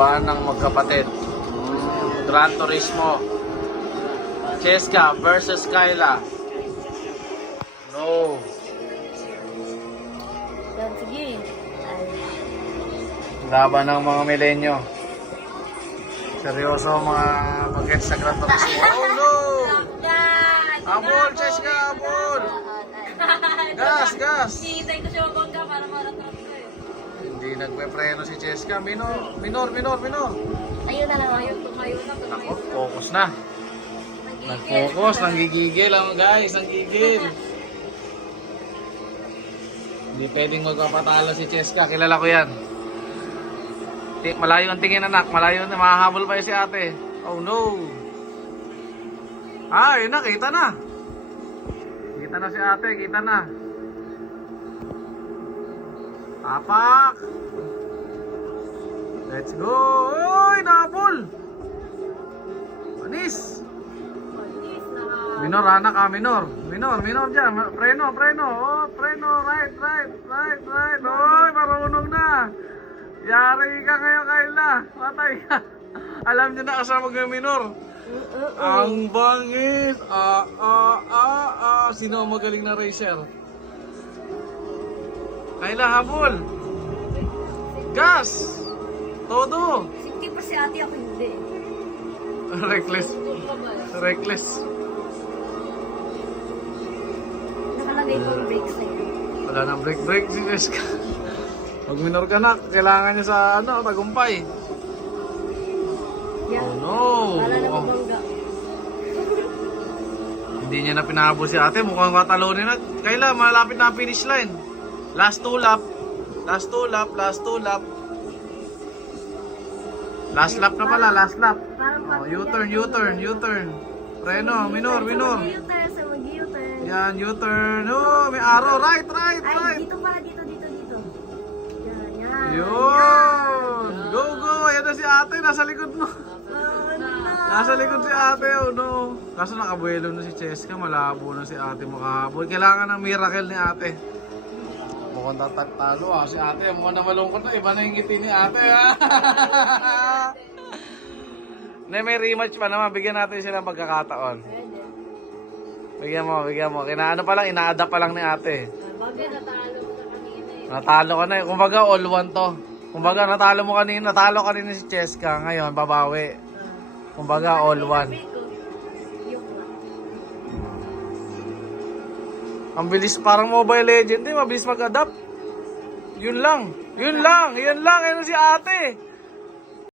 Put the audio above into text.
Laban ng magkapatid. Gran Turismo. Cheska versus Kyla. No. Yan, sige. Laban ng mga milenyo. Seryoso mga bagets sa Gran Turismo. Oh no! Abol, Cheska, abol! Gas, gas! Hihintay ko siya mabangga para maratrap ko eh. Hindi nagpe-preno si Cheska. Minor. Ayun na lang, ayun. Tumayo na, Ako, tumayo. focus na. Nag-focus, nanggigigil ang guys, nanggigil. Hindi pwedeng magpapatalo si Cheska, kilala ko yan. Malayo ang tingin anak, malayo na, mahahabol pa yun si ate. Oh no. Ah, yun na, kita na. Kita na si ate, kita na. Tapak. Let's go. Uy, nahabol. Panis. Minor anak ah, minor dyan, preno, oh, preno, right, oy, marunong na, yari ka ngayon Kyla, patay ka, alam nyo na kasama mag-minor, ang bangis, sino ang magaling na racer? Kyla, habol, gas, todo, Safety pa si ate, ako hindi. reckless. Nakalagay po yung brakes na yun. Wala nang break si Cheska. Pag minor ka na, kailangan niya sa tagumpay. Yan. Oh no! Wala na mabangga. Hindi niya na pinahabol si ate, mukhang katalunin na. Kailan, malapit na ang finish line. Last two lap. Last lap na pala, last lap. Oh, U-turn. Preno, minor. Mag-U-turn, sa mag-U-turn. Yan, U-turn. Oh, may arrow, right. Ay, dito pa, dito. Yan. Yun! Go! Ayan na si ate, nasa likod mo. Nasa likod si ate, oh no. Kaso nakabuelo na si Cheska, malabo na si ate makahabol. Kailangan ng miracle ni ate. Mukhang tatatalo si ate. Mukhang na malungkot na, iba na yung ngiti ni ate may rematch pa naman, bigyan natin sila pagkakataon. Bigyan mo. Kinaano pa lang, ina-adapt pa lang ni ate. Bagay, natalo ko na kanina eh. Natalo ka na eh. Kumbaga all one to. Kumbaga natalo kanina si Cheska. Ngayon babawi. Kumbaga all one. Ang bilis, parang Mobile Legends eh. Mabilis mag-adapt. Yun lang. Yan si ate.